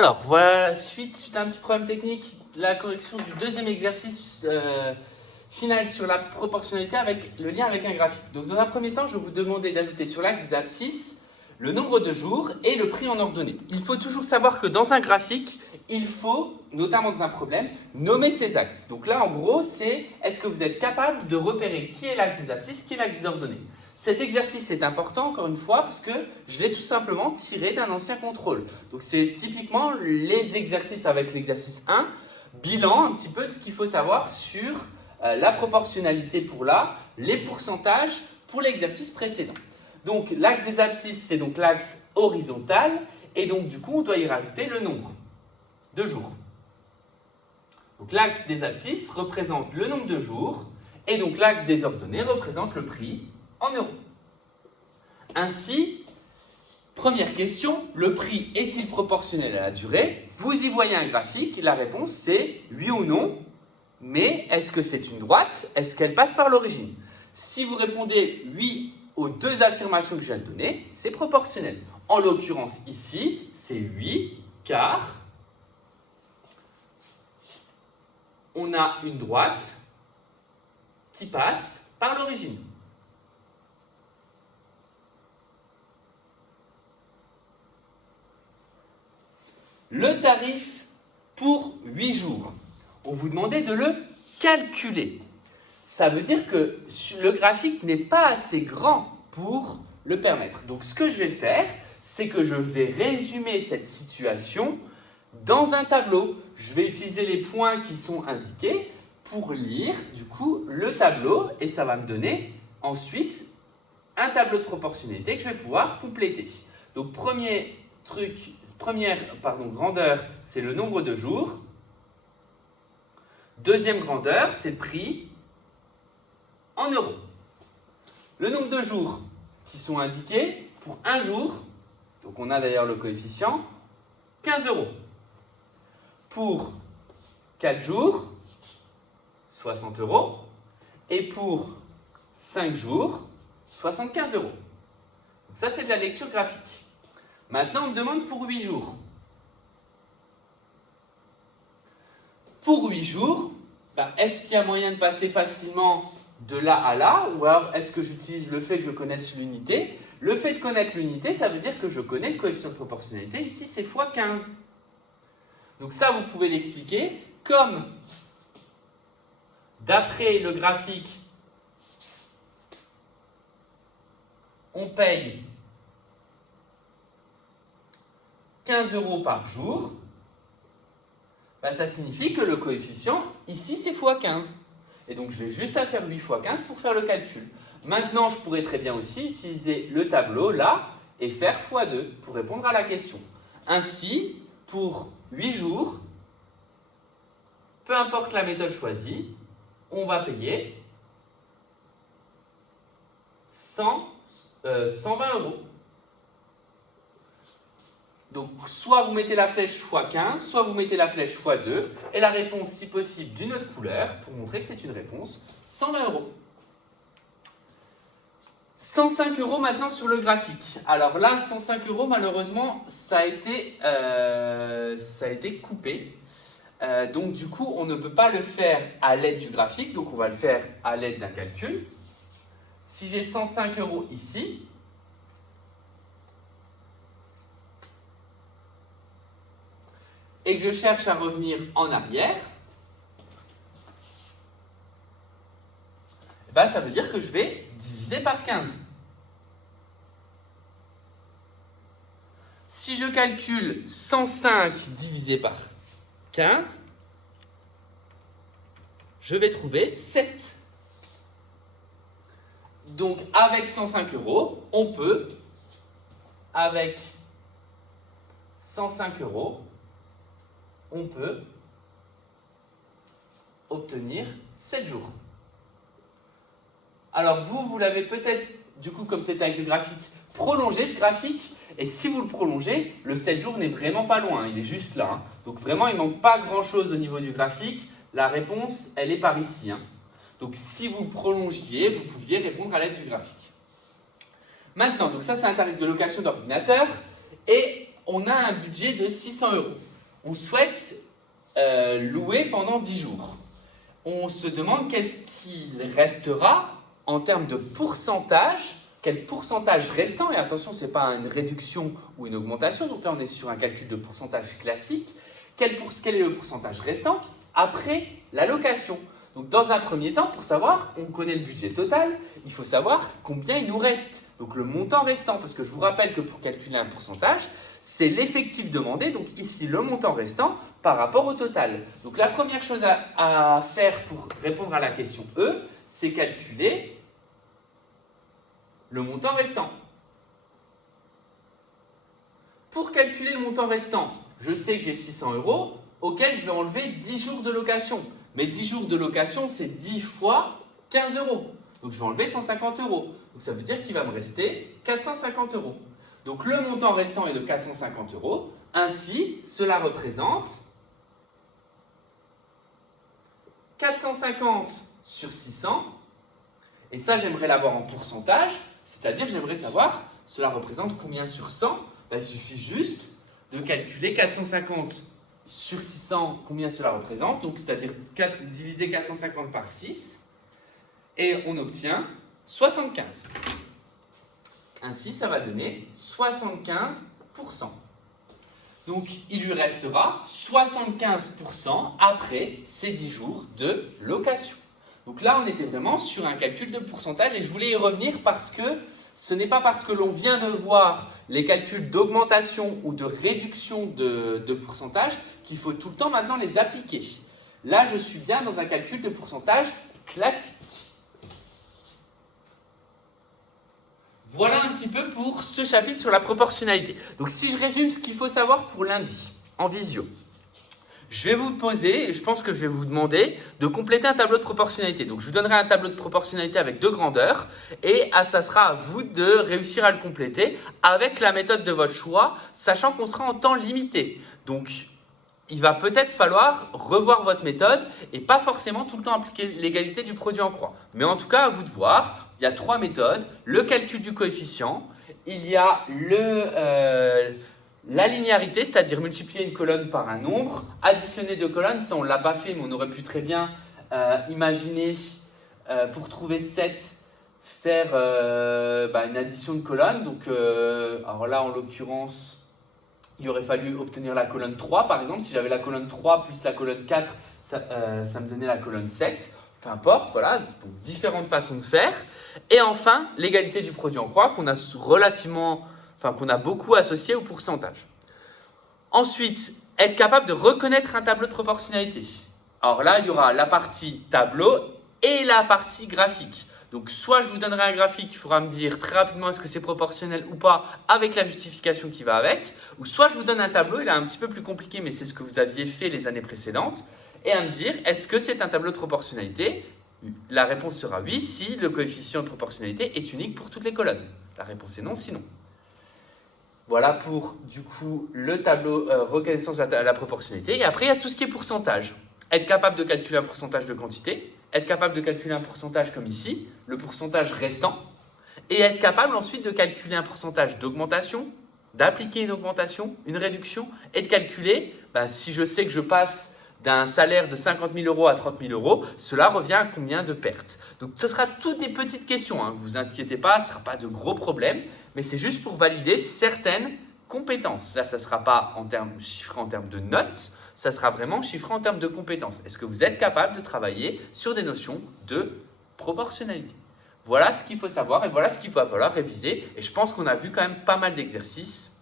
Alors, voilà, suite à un petit problème technique, la correction du deuxième exercice final sur la proportionnalité avec le lien avec un graphique. Donc, dans un premier temps, je vais vous demander d'ajouter sur l'axe des abscisses le nombre de jours et le prix en ordonnée. Il faut toujours savoir que dans un graphique, il faut, notamment dans un problème, nommer ses axes. Donc là, en gros, c'est est-ce que vous êtes capable de repérer qui est l'axe des abscisses, qui est l'axe des ordonnées. Cet exercice est important, encore une fois, parce que je l'ai tout simplement tiré d'un ancien contrôle. Donc c'est typiquement les exercices avec l'exercice 1, bilan un petit peu de ce qu'il faut savoir sur la proportionnalité pour là, les pourcentages pour l'exercice précédent. Donc l'axe des abscisses, c'est donc l'axe horizontal, et donc du coup, on doit y rajouter le nombre de jours. Donc l'axe des abscisses représente le nombre de jours, et donc l'axe des ordonnées représente le prix en euros. Ainsi, première question, le prix est-il proportionnel à la durée? Vous y voyez un graphique, la réponse c'est oui ou non, mais est-ce que c'est une droite? Est-ce qu'elle passe par l'origine? Si vous répondez oui aux deux affirmations que je viens de donner, c'est proportionnel. En l'occurrence ici, c'est oui, car on a une droite qui passe par l'origine. Le tarif pour 8 jours, on vous demandait de le calculer. Ça veut dire que le graphique n'est pas assez grand pour le permettre. Donc ce que je vais faire, c'est que je vais résumer cette situation dans un tableau. Je vais utiliser les points qui sont indiqués pour lire du coup le tableau et ça va me donner ensuite un tableau de proportionnalité que je vais pouvoir compléter. Donc première grandeur, c'est le nombre de jours. Deuxième grandeur, c'est le prix en euros. Le nombre de jours qui sont indiqués pour un jour, donc on a d'ailleurs le coefficient, 15 euros. Pour 4 jours, 60 euros. Et pour 5 jours, 75 euros. Donc ça, c'est de la lecture graphique. Maintenant, on me demande pour 8 jours. Pour 8 jours, est-ce qu'il y a moyen de passer facilement de là à là, ou alors est-ce que j'utilise le fait que je connaisse l'unité? Le fait de connaître l'unité, ça veut dire que je connais le coefficient de proportionnalité. Ici, c'est x 15. Donc ça, vous pouvez l'expliquer comme, d'après le graphique, on paye 15 euros par jour, ça signifie que le coefficient, ici, c'est x 15. Et donc, je vais juste à faire 8 x 15 pour faire le calcul. Maintenant, je pourrais très bien aussi utiliser le tableau, là, et faire x2 pour répondre à la question. Ainsi, pour 8 jours, peu importe la méthode choisie, on va payer 120 euros. Donc, soit vous mettez la flèche x15, soit vous mettez la flèche x2, et la réponse, si possible, d'une autre couleur, pour montrer que c'est une réponse, 120 euros. 105 euros maintenant sur le graphique. Alors là, 105 euros, malheureusement, ça a été coupé. Donc du coup, on ne peut pas le faire à l'aide du graphique, donc on va le faire à l'aide d'un calcul. Si j'ai 105 euros ici, et que je cherche à revenir en arrière, ça veut dire que je vais diviser par 15. Si je calcule 105 divisé par 15, je vais trouver 7. Donc avec 105 euros, on peut, avec 105 euros, on peut obtenir 7 jours. Alors vous l'avez peut-être, du coup, comme c'était avec le graphique, prolongé ce graphique, et si vous le prolongez, le 7 jours n'est vraiment pas loin, il est juste là. Donc vraiment, il ne manque pas grand-chose au niveau du graphique, la réponse, elle est par ici. Donc si vous le prolongiez, vous pouviez répondre à l'aide du graphique. Maintenant, donc ça c'est un tarif de location d'ordinateur, et on a un budget de 600 €. On souhaite louer pendant 10 jours. On se demande qu'est-ce qu'il restera en termes de pourcentage, quel pourcentage restant, et attention, ce n'est pas une réduction ou une augmentation, donc là on est sur un calcul de pourcentage classique. Quel est le pourcentage restant après la location? Donc dans un premier temps, pour savoir, on connaît le budget total, il faut savoir combien il nous reste. Donc le montant restant, parce que je vous rappelle que pour calculer un pourcentage, c'est l'effectif demandé, donc ici le montant restant par rapport au total. Donc la première chose à faire pour répondre à la question E, c'est calculer le montant restant. Pour calculer le montant restant, je sais que j'ai 600 € auquel je vais enlever 10 jours de location. Mais 10 jours de location, c'est 10 fois 15 €. Donc je vais enlever 150 €. Donc ça veut dire qu'il va me rester 450 €. Donc le montant restant est de 450 €. Ainsi, cela représente 450 sur 600. Et ça, j'aimerais l'avoir en pourcentage. C'est-à-dire que j'aimerais savoir, cela représente combien sur 100 ? Il suffit juste de calculer 450 sur 600, combien cela représente. Donc, c'est-à-dire diviser 450 par 6. Et on obtient 75. Ainsi, ça va donner 75%. Donc, il lui restera 75% après ces 10 jours de location. Donc là, on était vraiment sur un calcul de pourcentage et je voulais y revenir parce que ce n'est pas parce que l'on vient de voir les calculs d'augmentation ou de réduction de pourcentage qu'il faut tout le temps maintenant les appliquer. Là, je suis bien dans un calcul de pourcentage classique. Voilà un petit peu pour ce chapitre sur la proportionnalité. Donc si je résume ce qu'il faut savoir pour lundi en visio. Je vais vous poser, et je pense que je vais vous demander de compléter un tableau de proportionnalité. Donc, je vous donnerai un tableau de proportionnalité avec 2 grandeurs et ça sera à vous de réussir à le compléter avec la méthode de votre choix, sachant qu'on sera en temps limité. Donc, il va peut-être falloir revoir votre méthode et pas forcément tout le temps appliquer l'égalité du produit en croix. Mais en tout cas, à vous de voir, il y a 3 méthodes. Le calcul du coefficient, il y a la linéarité, c'est-à-dire multiplier une colonne par un nombre, additionner 2 colonnes, ça on ne l'a pas fait, mais on aurait pu très bien imaginer pour trouver 7, faire une addition de colonnes. Donc, alors là, en l'occurrence, il aurait fallu obtenir la colonne 3, par exemple. Si j'avais la colonne 3 plus la colonne 4, ça me donnait la colonne 7. Peu importe, voilà, donc différentes façons de faire. Et enfin, l'égalité du produit en croix qu'on a qu'on a beaucoup associé au pourcentage. Ensuite, être capable de reconnaître un tableau de proportionnalité. Alors là, il y aura la partie tableau et la partie graphique. Donc, soit je vous donnerai un graphique, il faudra me dire très rapidement est-ce que c'est proportionnel ou pas avec la justification qui va avec, ou soit je vous donne un tableau, il est un petit peu plus compliqué, mais c'est ce que vous aviez fait les années précédentes, et à me dire est-ce que c'est un tableau de proportionnalité ? La réponse sera oui si le coefficient de proportionnalité est unique pour toutes les colonnes. La réponse est non, sinon. Voilà pour, du coup, le tableau reconnaissance de la proportionnalité. Et après, il y a tout ce qui est pourcentage. Être capable de calculer un pourcentage de quantité, être capable de calculer un pourcentage comme ici, le pourcentage restant, et être capable ensuite de calculer un pourcentage d'augmentation, d'appliquer une augmentation, une réduction, et de calculer, si je sais que je passe d'un salaire de 50 000 € à 30 000 €, cela revient à combien de pertes? Donc, ce sera toutes des petites questions, hein. Ne vous inquiétez pas, ce ne sera pas de gros problèmes, mais c'est juste pour valider certaines compétences. Là, ça ne sera pas chiffré en termes de notes, ça sera vraiment chiffré en termes de compétences. Est-ce que vous êtes capable de travailler sur des notions de proportionnalité? Voilà ce qu'il faut savoir et voilà ce qu'il va falloir réviser. Et je pense qu'on a vu quand même pas mal d'exercices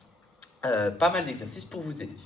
pour vous aider.